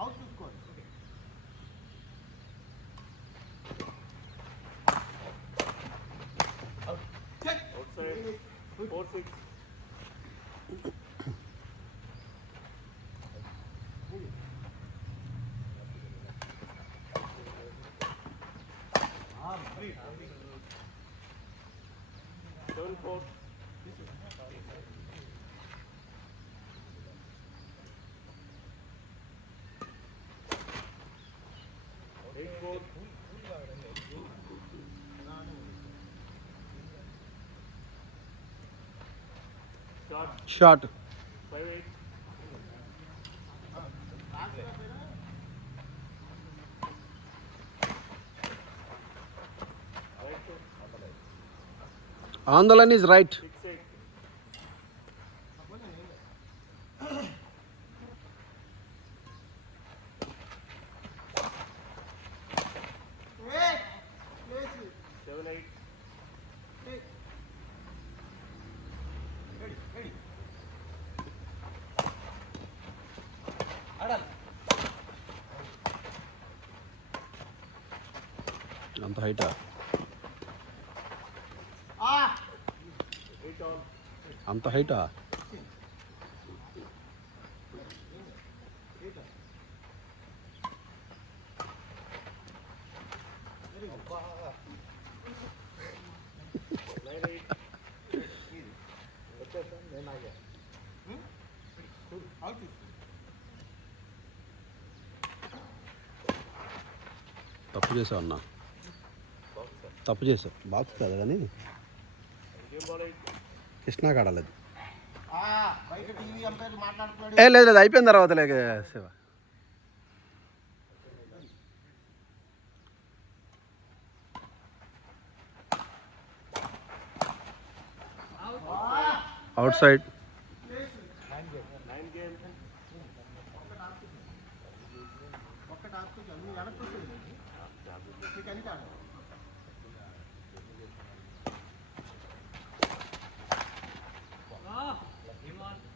అవుట్ చూసుకోండి. Outside. 4-6. Seven four. Eight four. Short 5-8. Right foot. On the line is right. 6-8. ప్లేస్ 7-8. Ready ready ఆడాలి. అంత హైటా? 8 all. అంత హైటా? Nine eight. అవుట్ తప్పు చేసావు అన్న, తప్పు చేసావు. బాక్స్ కదా కానీ Game ball 8. కృష్ణా కాడలేదు. బయట టీవీ అంపైర్ మాట్లాడుతున్నాడు. లేదు లేదు, అయిపోయిన తర్వాత లేక శివ. Out side. 9 game. ఒక్కటి ఆడుతుంది నువ్వు వెనక్కి వస్తుంది నీకు అని కాదు.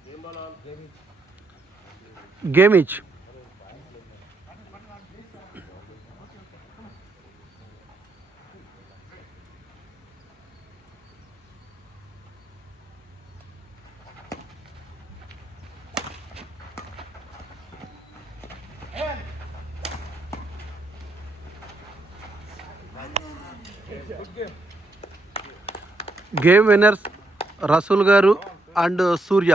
Game ball on. Game each. Game winners Rasool గారు అండ్ సూర్య.